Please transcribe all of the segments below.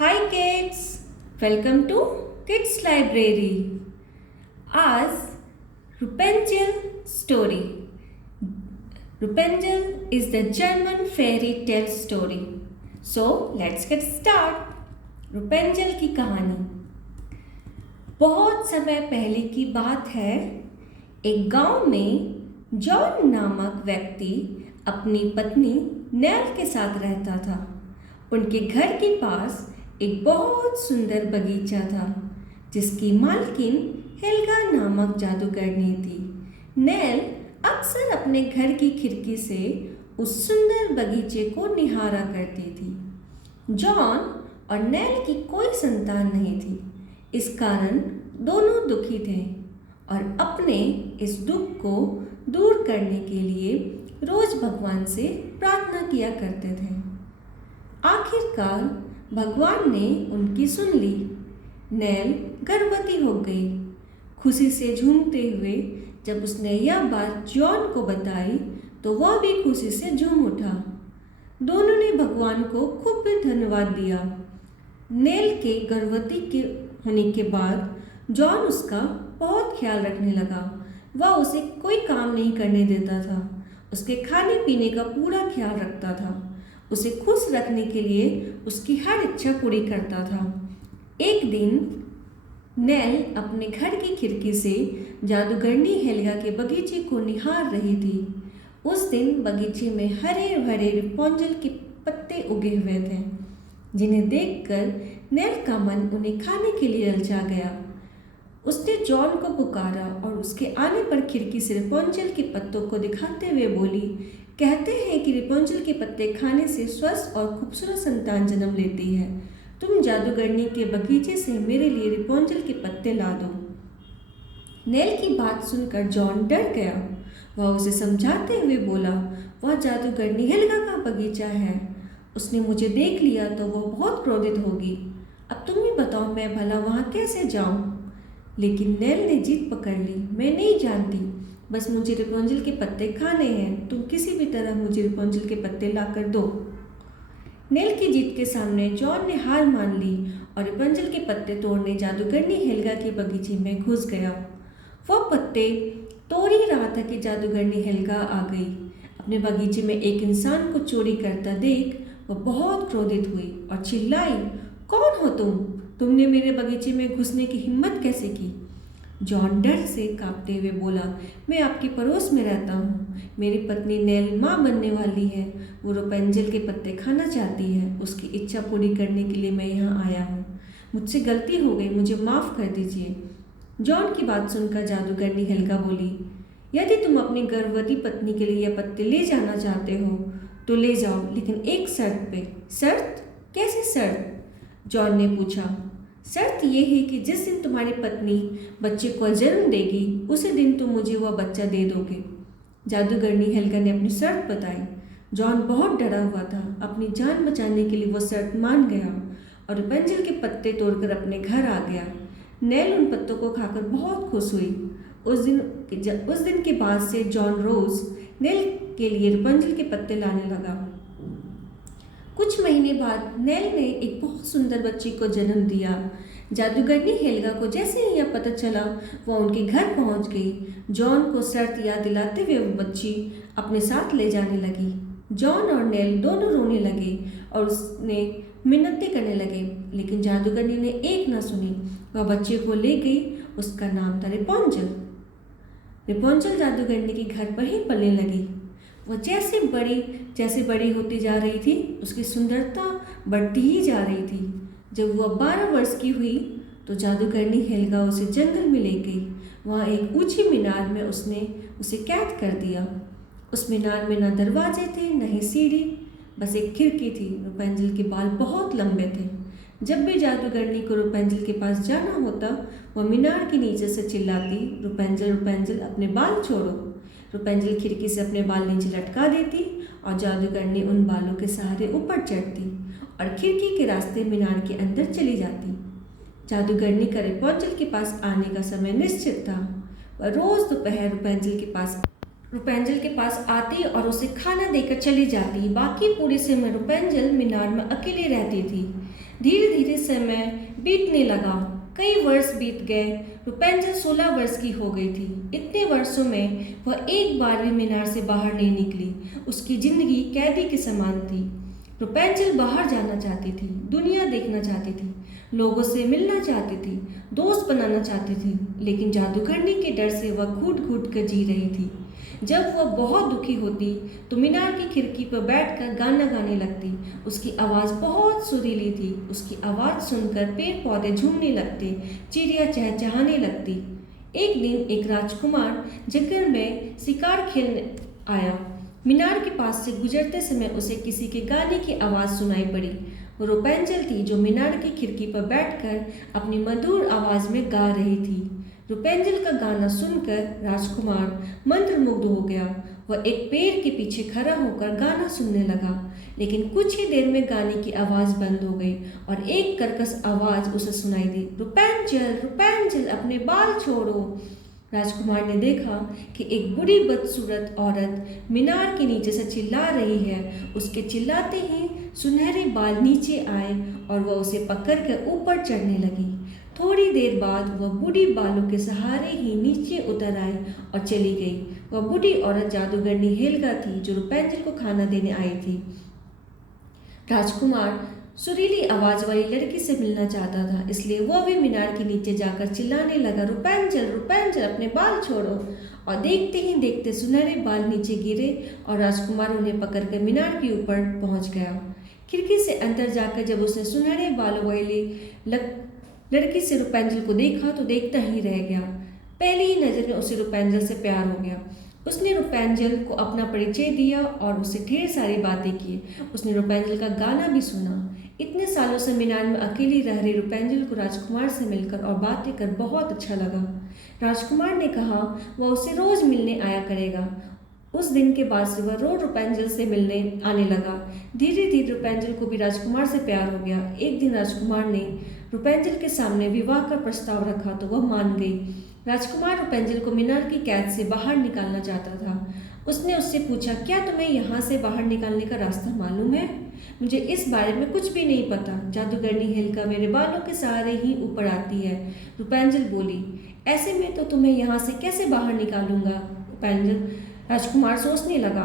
Hi kids, welcome to kids library. आज Rapunzel story. Rapunzel is the German fairy tale story. So let's get start. Rapunzel की कहानी। बहुत समय पहले की बात है। एक गांव में जॉन नामक व्यक्ति अपनी पत्नी नेल के साथ रहता था। उनके घर के पास एक बहुत सुंदर बगीचा था जिसकी मालकिन हेल्गा नामक जादूगरनी थी। नेल अक्सर अपने घर की खिड़की से उस सुंदर बगीचे को निहारा करती थी। जॉन और नेल की कोई संतान नहीं थी, इस कारण दोनों दुखी थे और अपने इस दुख को दूर करने के लिए रोज भगवान से प्रार्थना किया करते थे। आखिरकार भगवान ने उनकी सुन ली। नेल गर्भवती हो गई। खुशी से झूमते हुए जब उसने यह बात जॉन को बताई तो वह भी खुशी से झूम उठा। दोनों ने भगवान को खूब धन्यवाद दिया। नेल के गर्भवती के होने के बाद जॉन उसका बहुत ख्याल रखने लगा। वह उसे कोई काम नहीं करने देता था, उसके खाने पीने का पूरा ख्याल रखता था, उसे खुश रखने के लिए उसकी हर इच्छा पूरी करता था। एक दिन नेल अपने घर की खिड़की से जादूगरनी हेल्गा के बगीचे को निहार रही थी। उस दिन बगीचे में हरे भरे रेपुंजल के पत्ते उगे हुए थे, जिन्हें देखकर नेल का मन उन्हें खाने के लिए ललचा गया। उसने जॉन को पुकारा और उसके आने पर खिड़की से रेपुंजल के पत्तों को दिखाते हुए बोली, कहते हैं कि रेपुंजल के पत्ते खाने से स्वस्थ और खूबसूरत संतान जन्म लेती है। तुम जादूगरनी के बगीचे से मेरे लिए रेपुंजल के पत्ते ला दो। नेल की बात सुनकर जॉन डर गया। वह उसे समझाते हुए बोला, वह जादूगरनी हेल्गा का बगीचा है। उसने मुझे देख लिया तो वह बहुत क्रोधित होगी। अब तुम ही बताओ, मैं भला वहाँ कैसे जाऊँ? लेकिन नेल ने जीत पकड़ ली। मैं नहीं जानती, बस मुझे रेपुंजल के पत्ते खाने हैं। तुम किसी भी तरह मुझे रेपुंजल के पत्ते ला कर दो। नेल की जीत के सामने जॉन ने हार मान ली और रेपुंजल के पत्ते तोड़ने जादूगरनी हेल्गा के बगीचे में घुस गया। वह पत्ते तोड़ ही रहा था कि जादूगरनी हेल्गा आ गई। अपने बगीचे में एक इंसान को चोरी करता देख वह बहुत क्रोधित हुई और चिल्लाई, कौन हो तुम? तुमने मेरे बगीचे में घुसने की हिम्मत कैसे की? जॉन डर से कांपते हुए बोला, मैं आपके पड़ोस में रहता हूँ। मेरी पत्नी नेल माँ बनने वाली है। वो रेपुंजल के पत्ते खाना चाहती है। उसकी इच्छा पूरी करने के लिए मैं यहाँ आया हूँ। मुझसे गलती हो गई, मुझे माफ़ कर दीजिए। जॉन की बात सुनकर जादूगरनी हेल्गा बोली, यदि तुम अपनी गर्भवती पत्नी के लिए यह पत्ते ले जाना चाहते हो तो ले जाओ, लेकिन एक शर्त पे। शर्त? कैसी शर्त? जॉन ने पूछा। शर्त यह है कि जिस दिन तुम्हारी पत्नी बच्चे को जन्म देगी उसी दिन तुम मुझे वह बच्चा दे दोगे। जादूगरनी हेल्गा ने अपनी शर्त बताई। जॉन बहुत डरा हुआ था। अपनी जान बचाने के लिए वह शर्त मान गया और रेपुंजल के पत्ते तोड़कर अपने घर आ गया। नेल उन पत्तों को खाकर बहुत खुश हुई। उस दिन के बाद से जॉन रोज नेल के लिए रेपुंजल के पत्ते लाने लगा। कुछ महीने बाद नेल ने एक बहुत सुंदर बच्ची को जन्म दिया। जादूगरनी हेल्गा को जैसे ही यह पता चला वह उनके घर पहुंच गई। जॉन को शर्त याद दिलाते हुए वो बच्ची अपने साथ ले जाने लगी। जॉन और नेल दोनों रोने लगे और उसने मिन्नतें करने लगे, लेकिन जादूगरनी ने एक ना सुनी। वह बच्चे को ले गई। उसका नाम था रेपुंजल। रेपुंजल जादूगरनी के घर पर ही पलने लगी। वह जैसे बड़ी होती जा रही थी उसकी सुंदरता बढ़ती ही जा रही थी। जब वह 12 वर्ष की हुई तो जादूगरनी हेल्गा उसे जंगल में ले गई। वहाँ एक ऊंची मीनार में उसने उसे कैद कर दिया। उस मीनार में न दरवाजे थे न ही सीढ़ी, बस एक खिड़की थी। रेपुंजल के बाल बहुत लंबे थे। जब भी जादूगरनी को रेपुंजल के पास जाना होता वह मीनार के नीचे से चिल्लाती, रेपुंजल रेपुंजल अपने बाल छोड़ो। रेपुंजल खिड़की से अपने बाल नीचे लटका देती और जादूगरनी उन बालों के सहारे ऊपर चढ़ती और खिड़की के रास्ते मीनार के अंदर चली जाती। जादूगरनी का रेपुंजल के पास आने का समय निश्चित था। वह रोज दोपहर रेपुंजल के पास आती और उसे खाना देकर चली जाती। बाकी पूरे समय रेपुंजल मीनार में अकेली रहती थी। धीरे धीरे समय बीतने लगा। कई वर्ष बीत गए। रुपेंजल 16 वर्ष की हो गई थी। इतने वर्षों में वह एक बार भी मीनार से बाहर नहीं निकली। उसकी जिंदगी कैदी के समान थी। रुपेंजल बाहर जाना चाहती थी, दुनिया देखना चाहती थी, लोगों से मिलना चाहती थी, दोस्त बनाना चाहती थी, लेकिन जादूगरनी के डर से वह घुट घुट कर जी रही थी। जब वह बहुत दुखी होती तो मीनार की खिड़की पर बैठकर गाना गाने लगती। उसकी आवाज़ बहुत सुरीली थी। उसकी आवाज़ सुनकर पेड़ पौधे झूमने लगते, चिड़िया चहचहाने लगती। एक दिन एक राजकुमार जंगल में शिकार खेलने आया। मीनार के पास से गुजरते समय उसे किसी के गाने की आवाज़ सुनाई पड़ी। वो रुपेंजल थी जो मीनार की खिड़की पर बैठकर अपनी मधुर आवाज़ में गा रही थी। रुपेंजल का गाना सुनकर राजकुमार मंत्रमुग्ध हो गया। वह एक पेड़ के पीछे खड़ा होकर गाना सुनने लगा, लेकिन कुछ ही देर में गाने की आवाज़ बंद हो गई और एक कर्कश आवाज़ उसे सुनाई दी, रुपेंजल, रुपेंजल, अपने बाल छोड़ो। राजकुमार ने देखा कि एक बुरी बदसूरत औरत मीनार के नीचे से चिल्ला रही है। उसके चिल्लाते ही सुनहरे बाल नीचे आए और वह उसे पकड़कर ऊपर चढ़ने लगी। थोड़ी देर बाद वह बूढ़ी बालों के सहारे ही नीचे उतर आई और चली गई। वह बूढ़ी औरत जादूगरनी हेल्गा थी जो रुपेंजल को खाना देने आई थी। राजकुमार सुरीली आवाज वाली लड़की से मिलना चाहता था, इसलिए वह भी मीनार के नीचे जाकर चिल्लाने लगा, रुपेंजल, रुपेंजल, अपने बाल छोड़ो। और देखते ही देखते सुनहरे बाल नीचे गिरे और राजकुमार उन्हें पकड़कर मीनार के ऊपर पहुंच गया। खिड़की से अंदर जाकर जब उसने सुनहरे बालों वाली लड़की से रुपेंजल को देखा तो देखता ही रह गया। पहली ही नज़र में उसे रुपेंजल से प्यार हो गया। उसने रुपेंजल को अपना परिचय दिया और उससे ढेर सारी बातें की। उसने रुपेंजल का गाना भी सुना। इतने सालों से मीनार में अकेली रह रही रुपेंजल को राजकुमार से मिलकर और बातें कर बहुत अच्छा लगा। राजकुमार ने कहा वह उसे रोज मिलने आया करेगा। उस दिन के बाद से वह रोज रुपेंजल से मिलने आने लगा। धीरे धीरे रुपेंजल को भी राजकुमार से प्यार हो गया। एक दिन राजकुमार ने रुपेंजल के सामने विवाह का प्रस्ताव रखा तो वह मान गई। राजकुमार रुपेंजल को मीनार की कैद से बाहर निकालना चाहता था। उसने उससे पूछा, क्या तुम्हें यहाँ से बाहर निकालने का रास्ता मालूम है? मुझे इस बारे में कुछ भी नहीं पता। जादूगरनी हेल्गा मेरे बालों के सहारे ही ऊपर आती है। रुपेंजल बोली, ऐसे में तो तुम्हें यहाँ से कैसे बाहर निकालूंगा? राजकुमार सोचने लगा।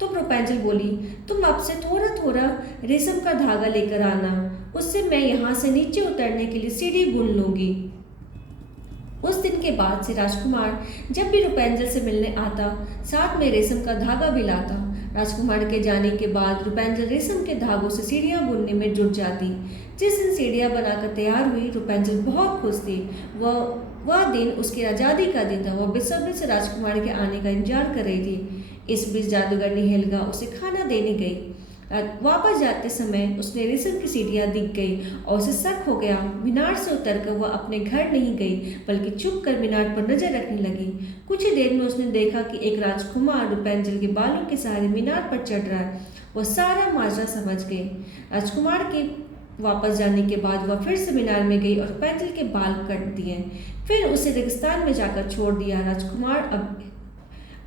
तुम रुपेंजल बोली, तुम अब से थोड़ा थोड़ा रेशम का धागा लेकर आना, उससे मैं यहाँ से नीचे उतरने के लिए सीढ़ी बुन लूंगी। उस दिन के बाद से राजकुमार जब भी रुपेंजल से मिलने आता साथ में रेशम का धागा भी लाता। राजकुमार के जाने के बाद रुपेंजल रेशम के धागों से सीढ़ियाँ बुनने में जुट जाती। जिस दिन सीढ़ियाँ बनाकर तैयार हुई रुपेंजल बहुत खुश थी। वह दिन उसकी आज़ादी का दिन था। वह बेसब्री से राजकुमार के आने का इंतजार कर रही थी। इस बीच जादूगरनी हेल्गा उसे खाना देने गई। वापस जाते समय उसने रेशम की सीढ़ियाँ दिख गई और उसे शक हो गया। मीनार से उतरकर वह अपने घर नहीं गई बल्कि चुप कर मीनार पर नजर रखने लगी। कुछ ही देर में उसने देखा कि एक राजकुमार रुपेंजल के बालों के सहारे मीनार पर चढ़ रहा है। वह सारा माजरा समझ गई। राजकुमार के वापस जाने के बाद वह फिर से मीनार में गई और रुपेंजल के बाल काट दिए। फिर उसे रेगिस्तान में जाकर छोड़ दिया। राजकुमार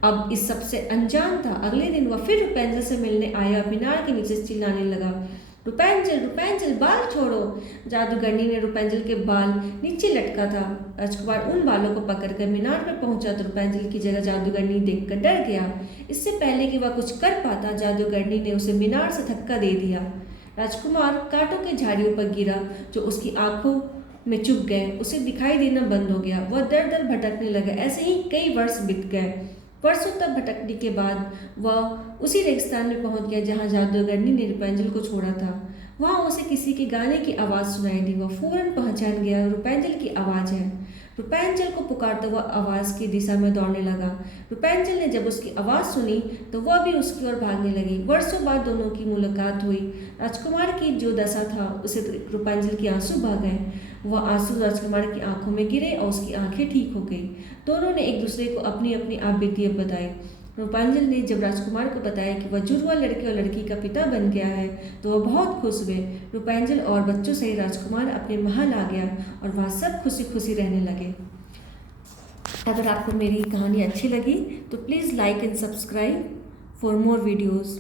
अब इस सबसे अनजान था। अगले दिन वह फिर रुपेंजल से मिलने आया। मीनार के नीचे चिल्लाने लगा, रुपेंजल, रुपेंजल, बाल छोड़ो। जादूगरनी ने रुपेंजल के बाल नीचे लटका था। राजकुमार उन बालों को पकड़कर मीनार पर पहुंचा तो रुपेंजल की जगह जादूगरनी देखकर डर गया। इससे पहले कि वह कुछ कर पाता जादूगरनी ने उसे मीनार से धक्का दे दिया। राजकुमार कांटों की झाड़ियों पर गिरा जो उसकी आंखों में चुभ गए। उसे दिखाई देना बंद हो गया। वह दर दर भटकने लगा। ऐसे ही कई वर्ष बीत गए। वर्षों तक भटकने के बाद वह उसी रेगिस्तान में पहुंच गया जहां जादूगरनी ने रुपेंजल को छोड़ा था। वहां उसे किसी के गाने की आवाज़ सुनाई दी। वह फौरन पहचान गया, रुपेंजल की आवाज़ है। रुपेंजल को पुकारता हुआ आवाज़ की दिशा में दौड़ने लगा। रुपेंजल ने जब उसकी आवाज़ सुनी तो वह भी उसकी ओर भागने लगी। वर्षों बाद दोनों की मुलाकात हुई। राजकुमार की जो दशा था उसे रुपेंजल के आंसू बह गए। वह आंसू राजकुमार की आंखों में गिरे और उसकी आंखें ठीक हो गई। दोनों ने एक दूसरे को अपनी अपनी आपबीतियाँ बताई। रुपेंजल ने जब राजकुमार को बताया कि वह जुड़वा लड़के और लड़की का पिता बन गया है तो वह बहुत खुश हुए। रुपेंजल और बच्चों सहित राजकुमार अपने महल आ गया और वहाँ सब खुशी खुशी रहने लगे। अगर आपको मेरी कहानी अच्छी लगी तो please like and subscribe for more videos.